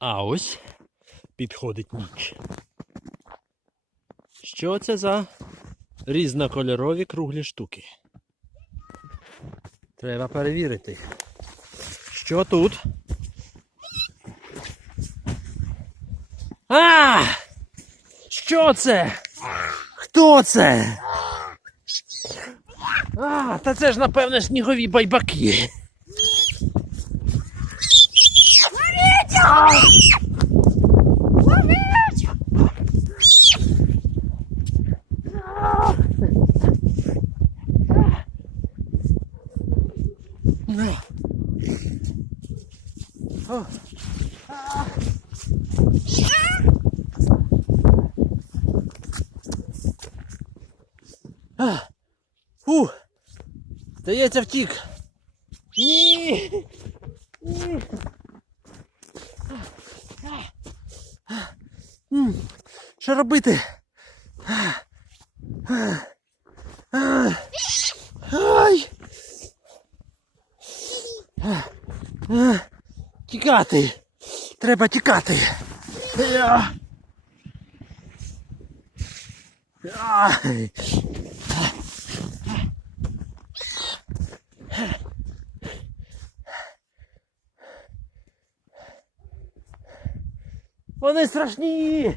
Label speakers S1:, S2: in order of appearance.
S1: А ось підходить ніч. Що це за різнокольорові круглі штуки? Треба перевірити. Що тут? А! Що це? Хто це? А, та це ж, напевне, снігові байбаки. Фу. Здається, втік. Ні. Ні. Що робити? Ай. Тікати. Треба тікати. Ай. Вони страшні.